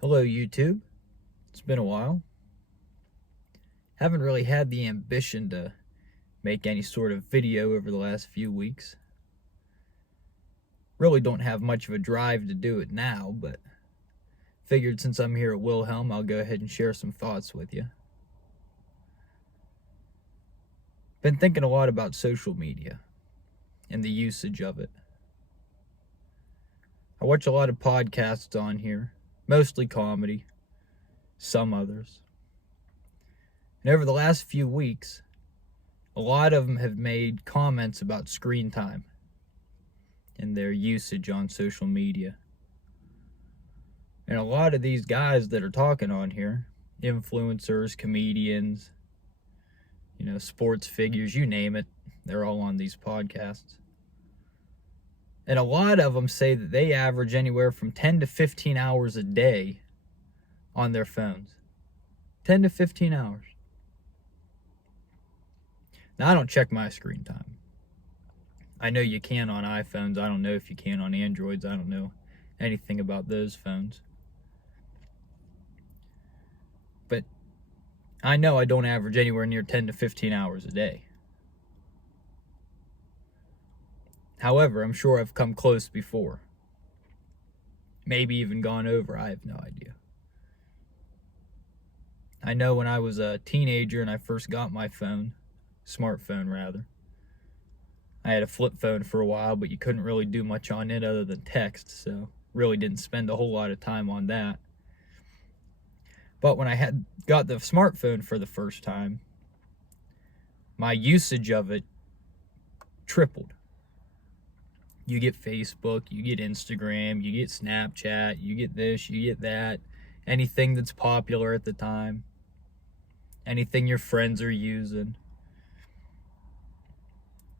Hello, YouTube. It's been a while. Haven't really had the ambition to make any sort of video over the last few weeks. Really don't have much of a drive to do it now, but figured since I'm here at Wilhelm, I'll go ahead and share some thoughts with you. Been thinking a lot about social media and the usage of it. I watch a lot of podcasts on here, mostly comedy, some others. And over the last few weeks, a lot of them have made comments about screen time and their usage on social media. And a lot of these guys that are talking on here, influencers, comedians, sports figures, you name it, they're all on these podcasts. And a lot of them say that they average anywhere from 10 to 15 hours a day on their phones. 10 to 15 hours. Now, I don't check my screen time. I know you can on iPhones. I don't know if you can on Androids. I don't know anything about those phones. But I know I don't average anywhere near 10 to 15 hours a day. However, I'm sure I've come close before. Maybe even gone over. I have no idea. I know when I was a teenager and I first got my phone, smartphone rather, I had a flip phone for a while, but you couldn't really do much on it other than text, so really didn't spend a whole lot of time on that. But when I had got the smartphone for the first time, my usage of it tripled. You get Facebook, you get Instagram, you get Snapchat, you get this, you get that, anything that's popular at the time, anything your friends are using.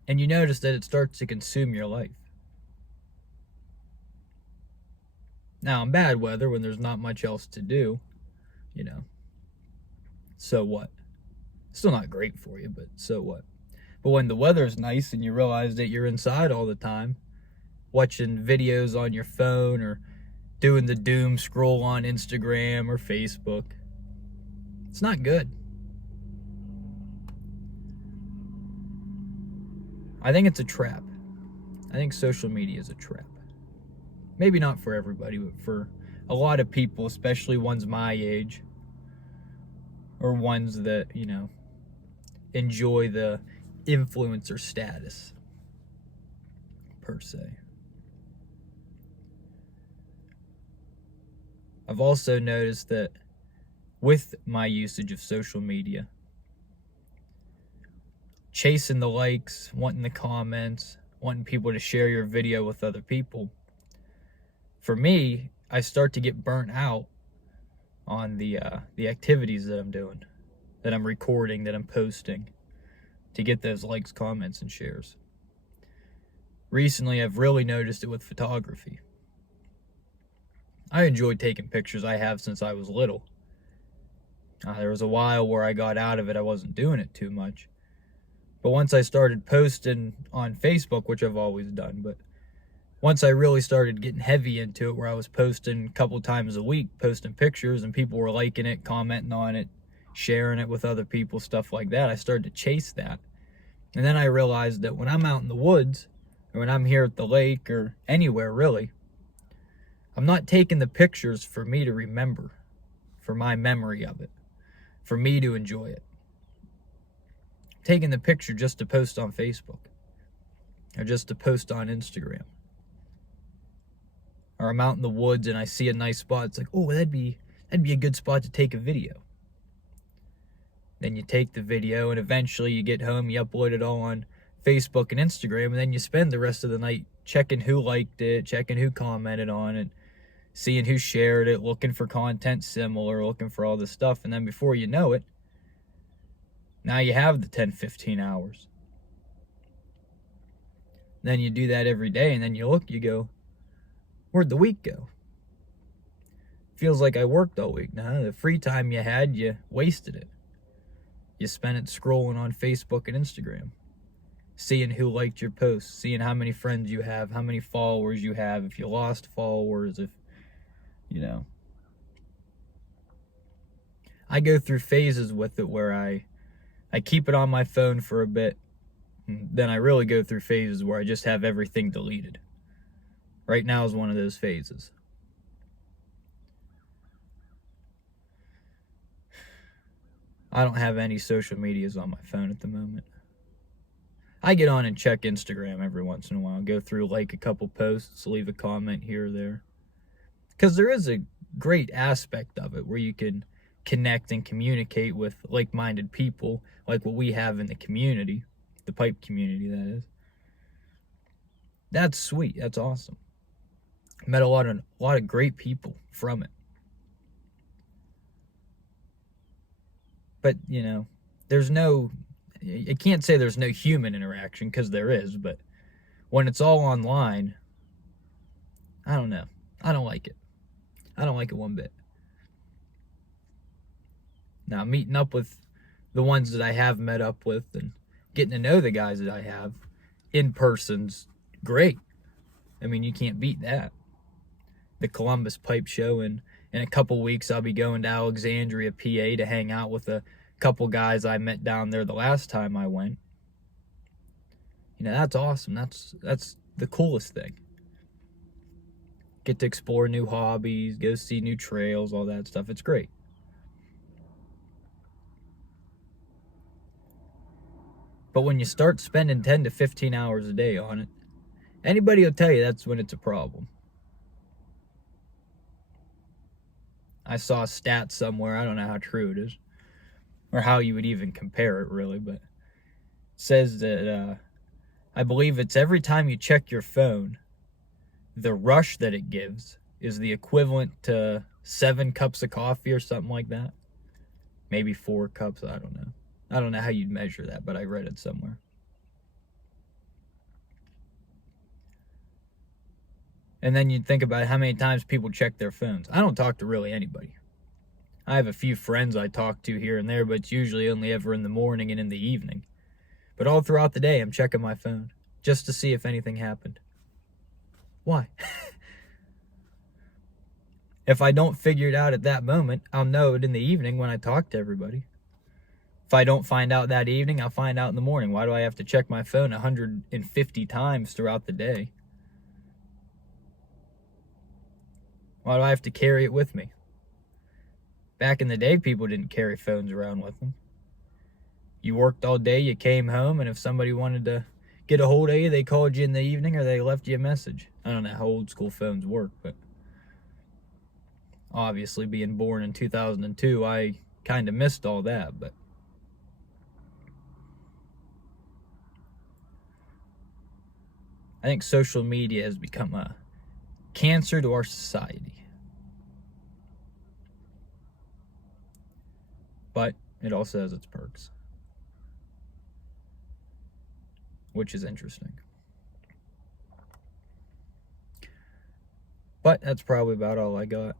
And you notice that it starts to consume your life. Now, in bad weather, when there's not much else to do, so what? Still not great for you, but so what? But when the weather's nice and you realize that you're inside all the time, watching videos on your phone or doing the doom scroll on Instagram or Facebook, it's not good. I think it's a trap. I think social media is a trap. Maybe not for everybody, but for a lot of people, especially ones my age, or ones that, enjoy the influencer status, per se. I've also noticed that with my usage of social media, chasing the likes, wanting the comments, wanting people to share your video with other people, for me, I start to get burnt out on the activities that I'm doing, that I'm recording, that I'm posting, to get those likes, comments, and shares. Recently, I've really noticed it with photography. I enjoy taking pictures. I have since I was little. There was a while where I got out of it. I wasn't doing it too much. But once I started posting on Facebook, which I've always done, but once I really started getting heavy into it, where I was posting a couple times a week, posting pictures, and people were liking it, commenting on it, sharing it with other people, stuff like that, I started to chase that. And then I realized that when I'm out in the woods, or when I'm here at the lake, or anywhere really, I'm not taking the pictures for me to remember, for my memory of it, for me to enjoy it. I'm taking the picture just to post on Facebook, or just to post on Instagram. Or I'm out in the woods and I see a nice spot. It's like, oh, that'd be a good spot to take a video. Then you take the video and eventually you get home, you upload it all on Facebook and Instagram, and then you spend the rest of the night checking who liked it, checking who commented on it, seeing who shared it, looking for content similar, looking for all this stuff. And then before you know it, now you have the 10, 15 hours. Then you do that every day, and then you look, you go, where'd the week go? Feels like I worked all week. Now, the free time you had, you wasted it. You spent it scrolling on Facebook and Instagram, seeing who liked your posts, seeing how many friends you have, how many followers you have, if you lost followers, if, I go through phases with it where I keep it on my phone for a bit. Then I really go through phases where I just have everything deleted. Right now is one of those phases. I don't have any social medias on my phone at the moment. I get on and check Instagram every once in a while. Go through, like, a couple posts, leave a comment here or there. Because there is a great aspect of it where you can connect and communicate with like-minded people, like what we have in the community, the pipe community, that is. That's sweet. That's awesome. Met a lot of great people from it. But, you know, I can't say there's no human interaction, because there is, but when it's all online, I don't know. I don't like it. I don't like it one bit. Now, meeting up with the ones that I have met up with and getting to know the guys that I have in person's great. I mean, you can't beat that. The Columbus Pipe Show, and in a couple weeks I'll be going to Alexandria, PA to hang out with a couple guys I met down there the last time I went. You know, that's awesome. That's the coolest thing. Get to explore new hobbies, go see new trails, all that stuff. It's great. But when you start spending 10 to 15 hours a day on it, anybody will tell you that's when it's a problem. I saw a stat somewhere, I don't know how true it is, or how you would even compare it, really, but it says that I believe it's every time you check your phone, the rush that it gives is the equivalent to 7 cups of coffee or something like that. Maybe 4 cups, I don't know. I don't know how you'd measure that, but I read it somewhere. And then you think about how many times people check their phones. I don't talk to really anybody. I have a few friends I talk to here and there, but it's usually only ever in the morning and in the evening. But all throughout the day, I'm checking my phone just to see if anything happened. Why? If I don't figure it out at that moment, I'll know it in the evening when I talk to everybody. If I don't find out that evening, I'll find out in the morning. Why do I have to check my phone 150 times throughout the day? Why do I have to carry it with me? Back in the day, people didn't carry phones around with them. You worked all day, you came home, and if somebody wanted to get a hold of you, they called you in the evening or they left you a message. I don't know how old school phones work, but obviously being born in 2002, I kind of missed all that, but I think social media has become a cancer to our society. But it also has its perks, which is interesting. But that's probably about all I got.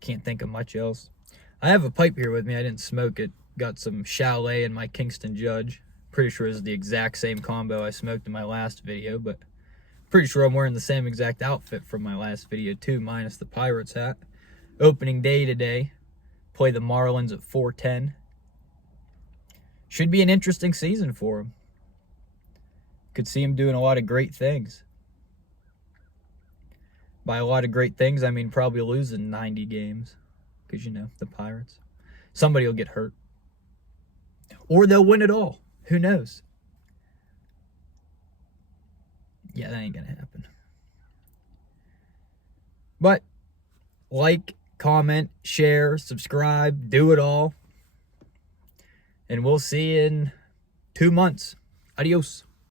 Can't think of much else. I have a pipe here with me. I didn't smoke it. Got some Chalet in my Kingston Judge. Pretty sure it's the exact same combo I smoked in my last video, but pretty sure I'm wearing the same exact outfit from my last video too, minus the Pirates hat. Opening day today. Play the Marlins at 4:10. Should be an interesting season for them. Could see him doing a lot of great things. By a lot of great things, I mean probably losing 90 games. Because, you know, the Pirates. Somebody will get hurt. Or they'll win it all. Who knows? Yeah, that ain't going to happen. But, like, comment, share, subscribe, do it all. And we'll see you in 2 months. Adios.